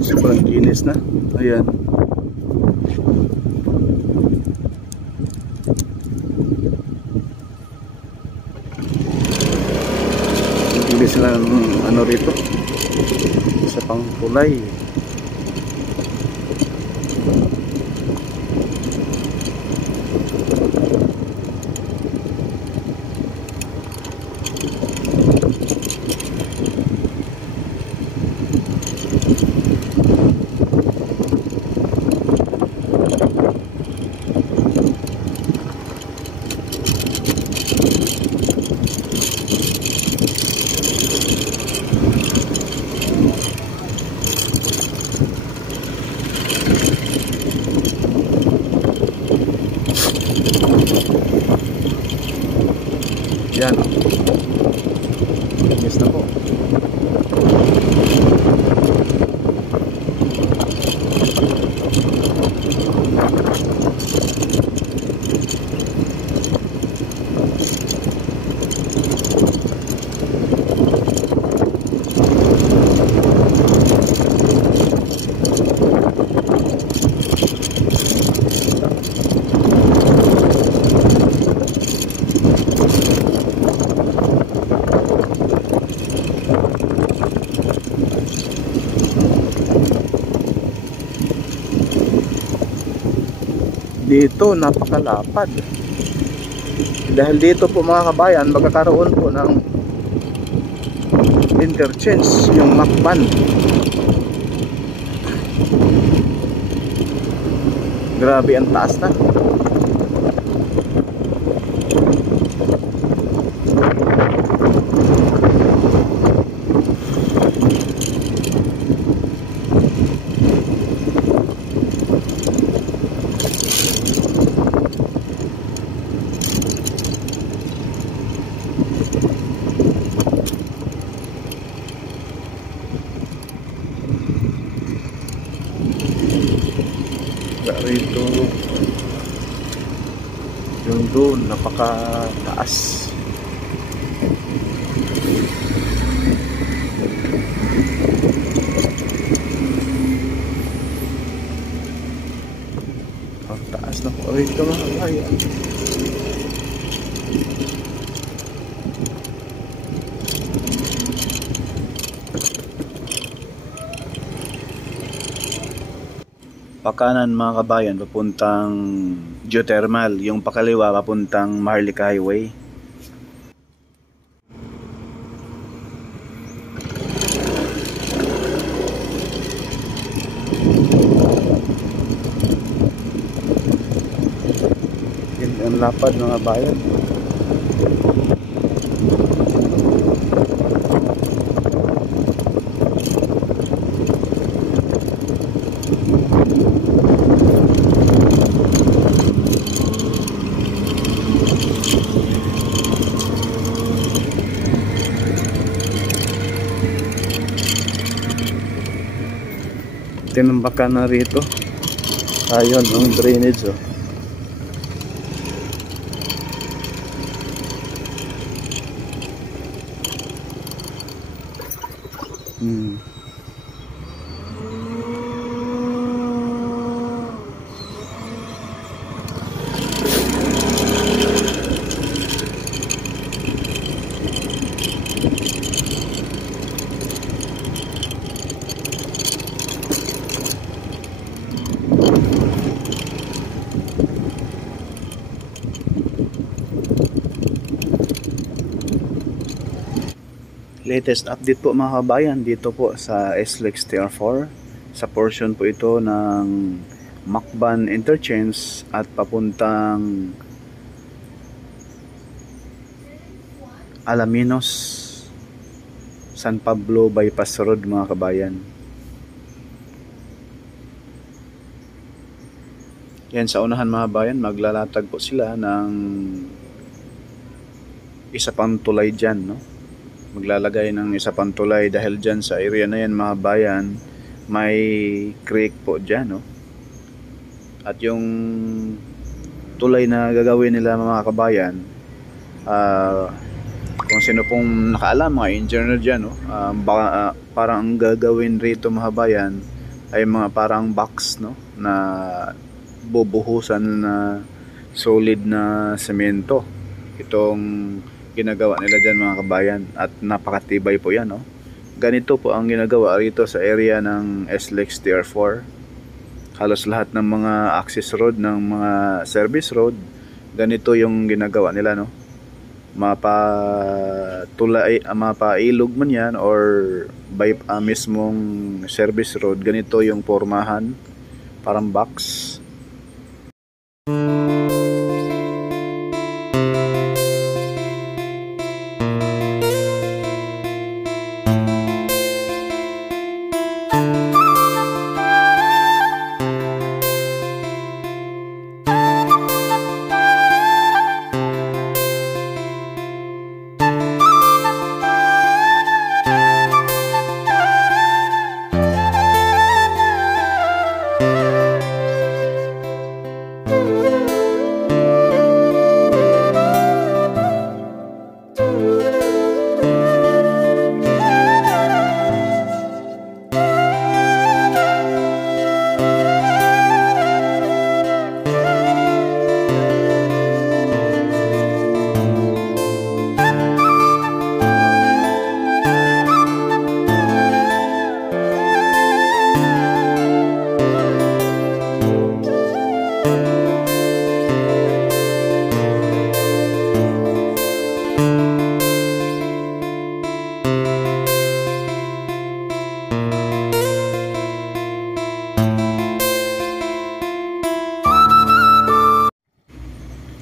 Sobrang kinis na. Ayan. Hindi sila ano rito. Isa pang kulay. Yan. Yes na po. Dito napakalapad dahil dito po mga kabayan magkakaroon po ng interchange yung Macban. Grabe ang taas na. Rito yung doon napakataas. Ang taas na po rito mga kabayan. Pakanan mga kabayan papuntang geothermal, yung pakaliwa papuntang Maharlika Highway. Yan ang lapad mga bayan. Tinambakan na rito. Ayun ang drainage oh. Hmm. Latest update po mga kabayan dito po sa SLEX TR4, sa portion po ito ng Macban Interchange at papuntang Alaminos San Pablo Bypass Road mga kabayan. Yan, sa unahan mga kabayan, maglalatag po sila ng isa pang tulay dyan, no? Maglalagay ng isa pang tulay dahil dyan sa area na yan mga bayan may creek po dyan, no? At yung tulay na gagawin nila mga kabayan, kung sino pong nakaalam, mga engineer dyan, no? Parang ang gagawin rito mga bayan ay mga parang box, no? Na bubuhusan na solid na semento. Itong ginagawa nila dyan mga kabayan, at napakatibay po yan, no? Ganito po ang ginagawa rito sa area ng SLEX TR4. Halos lahat ng mga access road ng mga service road, ganito yung ginagawa nila, no? Mapailog man yan or by mismong service road, ganito yung pormahan, parang box.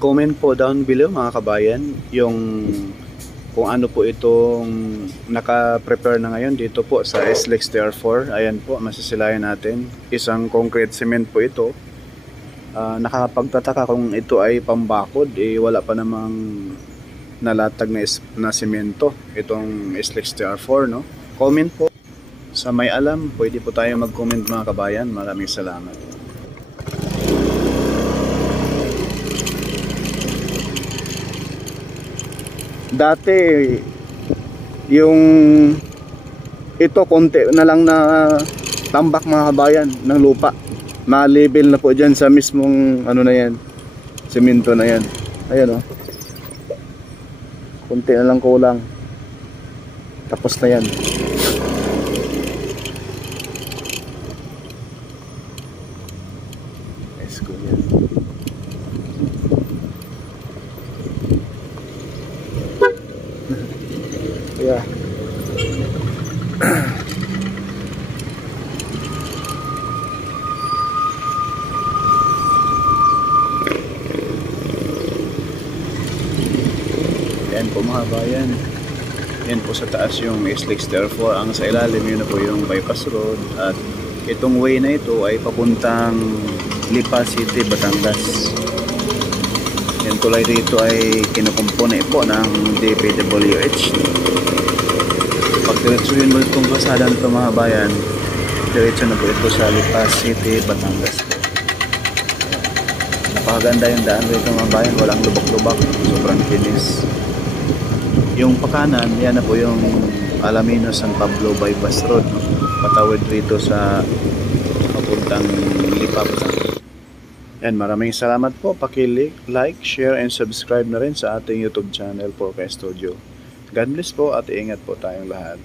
Comment po down below mga kabayan yung kung ano po itong naka-prepare na ngayon dito po sa SLEX TR4. Ayan po, masisilayan natin. Isang concrete cement po ito. Nakakapagtataka kung ito ay pambakod, wala pa namang nalatag na semento itong SLEX TR4, no? Comment po sa may alam, pwede po tayo mag-comment mga kabayan. Maraming salamat. Dati yung ito konti na lang na tambak mga kabayan ng lupa, ma-level na po dyan sa mismong ano na yan, semento na yan. Ayan, oh, konti na lang kulang, tapos na yan. Let's go yan. Yeah. Yan po mga bayan. Yan po sa taas yung SLEX TR4. Ang sa ilalim yun na po yung bypass road. At itong way na ito ay papuntang Lipa City, Batangas. Yan tulay dito ay kinukumpone po ng DPWH. Pag diretsuhin mo itong kalsada nito mga bayan, diretso na po ito sa Lipa City, Batangas. Napakaganda yung daan dito mga bayan, walang lubak-lubak, sobrang kinis. Yung pakanan, yan na po yung Alaminos San Pablo bypass road, no? Patawid rito sa papuntang Lipa. And maraming salamat po. Like, share, and subscribe na rin sa ating YouTube channel, Porka Studio. God bless po at ingat po tayong lahat.